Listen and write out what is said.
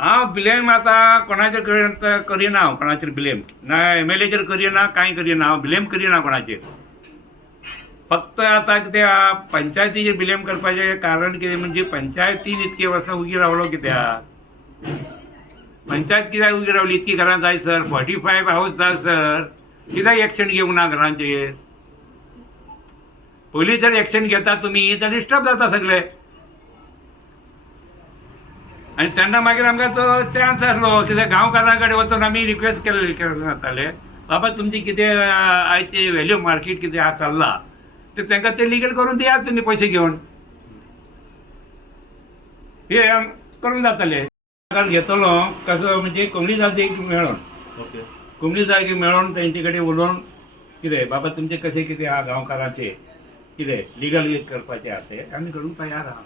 हांव ब्लेम आतां कोणाचेर करिना, हांव कोणाचेर ब्लेम ना, MLAचेर करिना, कांय करिना, हांव ब्लेम करिना कोणाचेर. फक्त आता कित्याक पंचायतीचेर ब्लेम करपाचें कारण कितें म्हणजे पंचायतीन इतके वर्सां उगी रावलो कित्याक. पंचायत कित्याक उगी रावली, इतकी घरां जाय सर, 45 हाऊस जाय सर, कित्याक एक्शन घेवंक ना घरांचेर. पयलीं जर एक्शन घेता तुमी तर डिस्टर्ब जाता सगळे. आनी तेन्ना मागीर आमकां तो चान्स आसलो कित्याक गांवकारां कडेन वचून आमी रिक्वेस्ट केले जाताले बाबा तुमची कितें आयची व्हॅल्यू मार्केट कितें चल्ला तर तांकां ते लिगल करून दियात तुमी पयशे घेवन. हे करूंक जाताले. घेतलो कसो म्हणजे कोंकणी जातीक मेळोन, कोंकणी जातीक मेळोन तेंचे कडेन उलोवन कितें बाबा तुमचें कशें कितें आहा गांवकारांचें कितें लिगल करपाचें आहा तें आमी करूंक तयार आहा.